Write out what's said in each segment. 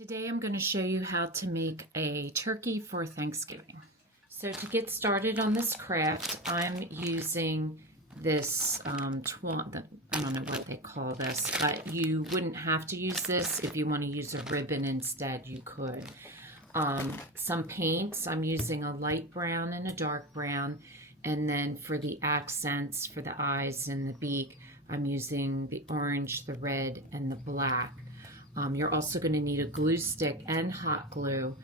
Today I'm going to show you how to make a turkey for Thanksgiving. So to get started on this craft, I'm using this, I don't know what they call this, but you wouldn't have to use this. If you want to use a ribbon instead, you could. Some paints, I'm using a light brown and a dark brown. And then for the accents, for the eyes and the beak, I'm using the orange, the red, and the black. You're also going to need a glue stick and hot glue.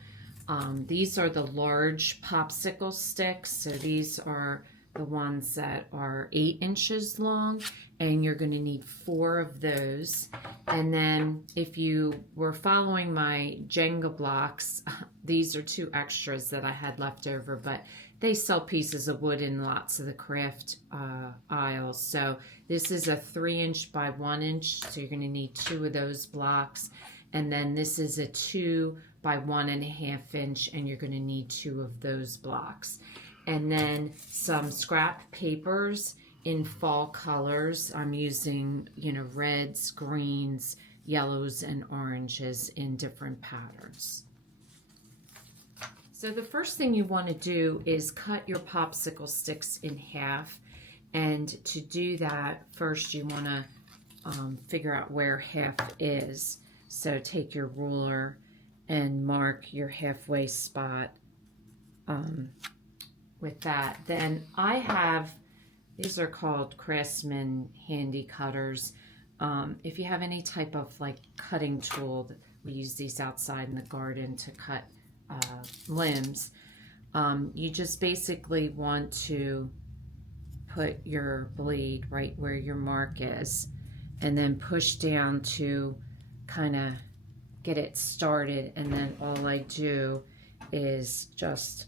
These are the large popsicle sticks. So these are the ones that are 8 inches long, and you're going to need 4 of those. And then if you were following my Jenga blocks, these are 2 extras that I had left over, but they sell pieces of wood in lots of the craft aisles. So this is a 3-inch by 1 inch, so you're going to need 2 of those blocks. And then this is a 2 by 1.5 inch, and you're going to need 2 of those blocks. And then some scrap papers in fall colors. I'm using, reds, greens, yellows, and oranges in different patterns. So the first thing you want to do is cut your popsicle sticks in half. And to do that, first you want to figure out where half is. So take your ruler and mark your halfway spot with that. Then I have, these are called Craftsman handy cutters. If you have any type of cutting tool, we use these outside in the garden to cut limbs. You just basically want to put your blade right where your mark is and then push down to kind of get it started, and then all I do is just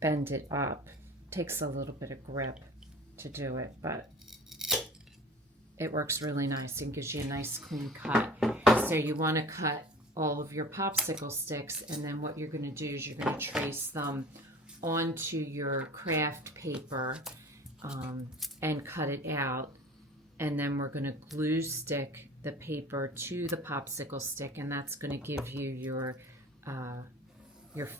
bend it up. Takes a little bit of grip to do it, but it works really nice and gives you a nice clean cut. So you want to cut all of your popsicle sticks, and then what you're going to do is you're going to trace them onto your craft paper and cut it out, and then we're going to glue stick the paper to the popsicle stick, and that's going to give you your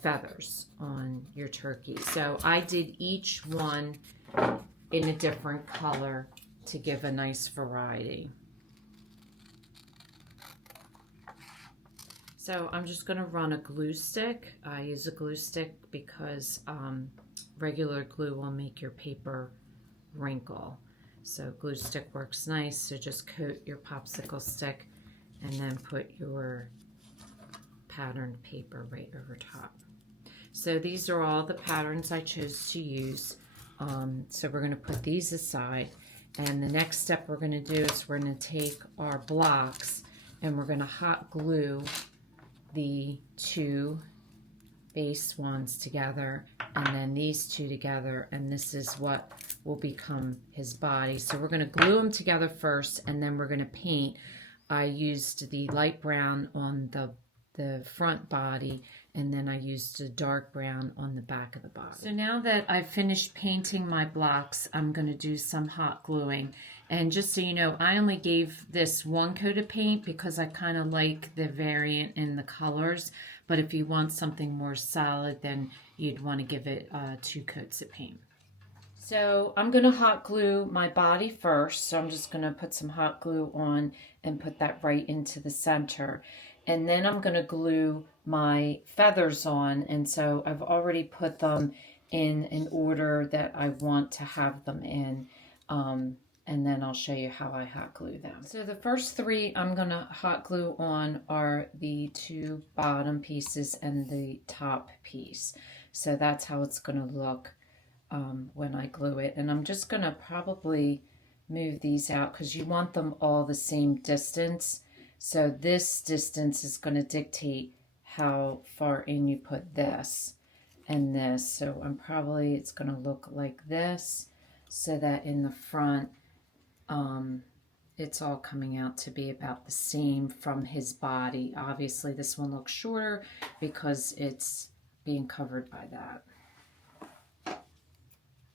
feathers on your turkey. So I did each one in a different color to give a nice variety. So I'm just going to run a glue stick. I use a glue stick because regular glue will make your paper wrinkle. So glue stick works nice. So just coat your popsicle stick and then put your patterned paper right over top. So these are all the patterns I chose to use. So we're going to put these aside. And the next step we're going to do is we're going to take our blocks and we're going to hot glue the 2 base ones together, and then these 2 together, and this is what will become his body. So we're going to glue them together first, and then we're going to paint. I used the light brown on the front body, and then I used a dark brown on the back of the body. So now that I've finished painting my blocks, I'm going to do some hot gluing. And just so you know, I only gave this 1 coat of paint because I kind of like the variant in the colors. But if you want something more solid, then you'd want to give it 2 coats of paint. So I'm going to hot glue my body first. So I'm just going to put some hot glue on and put that right into the center. And then I'm going to glue my feathers on. And so I've already put them in an order that I want to have them in. And then I'll show you how I hot glue them. So the first 3 I'm going to hot glue on are the 2 bottom pieces and the top piece. So that's how it's going to look when I glue it. And I'm just going to probably move these out because you want them all the same distance. So this distance is going to dictate how far in you put this and this. So it's going to look like this, so that in the front, it's all coming out to be about the same from his body. Obviously this one looks shorter because it's being covered by that.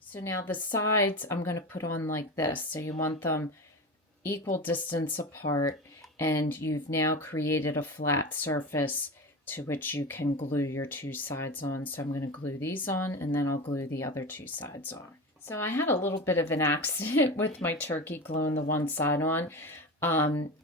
So now the sides I'm going to put on like this. So you want them equal distance apart, and you've now created a flat surface to which you can glue your two sides on. So I'm going to glue these on, and then I'll glue the other two sides on. So I had a little bit of an accident with my turkey gluing the one side on,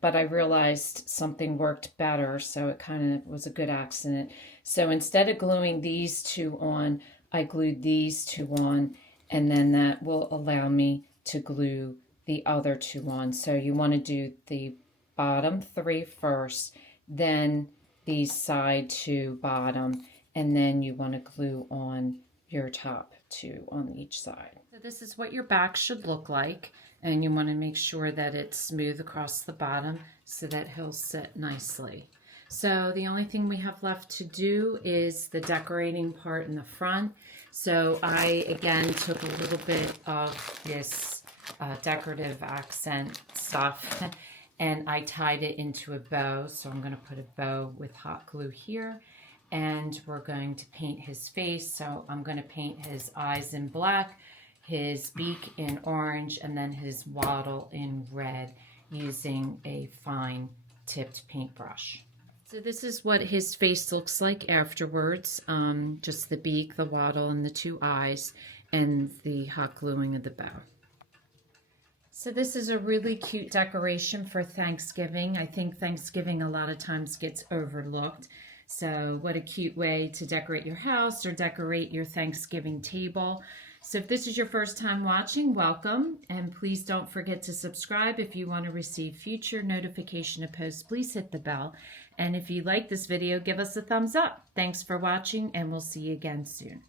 but I realized something worked better, so it kind of was a good accident. So instead of gluing these two on, I glued these two on, and then that will allow me to glue the other two on. So you want to do the bottom three first, then these side two bottom, and then you want to glue on your top two on each side. So this is what your back should look like, and you want to make sure that it's smooth across the bottom so that he'll sit nicely. So the only thing we have left to do is the decorating part in the front. So I again took a little bit of this decorative accent stuff and I tied it into a bow. So I'm going to put a bow with hot glue here, and we're going to paint his face. So I'm going to paint his eyes in black, his beak in orange, and then his wattle in red using a fine tipped paintbrush. So this is what his face looks like afterwards. Just the beak, the wattle, and the two eyes, and the hot gluing of the bow. So this is a really cute decoration for Thanksgiving. I think Thanksgiving a lot of times gets overlooked. So what a cute way to decorate your house or decorate your Thanksgiving table. So if this is your first time watching, welcome. And please don't forget to subscribe. If you want to receive future notification of posts, please hit the bell. And if you like this video, give us a thumbs up. Thanks for watching, and we'll see you again soon.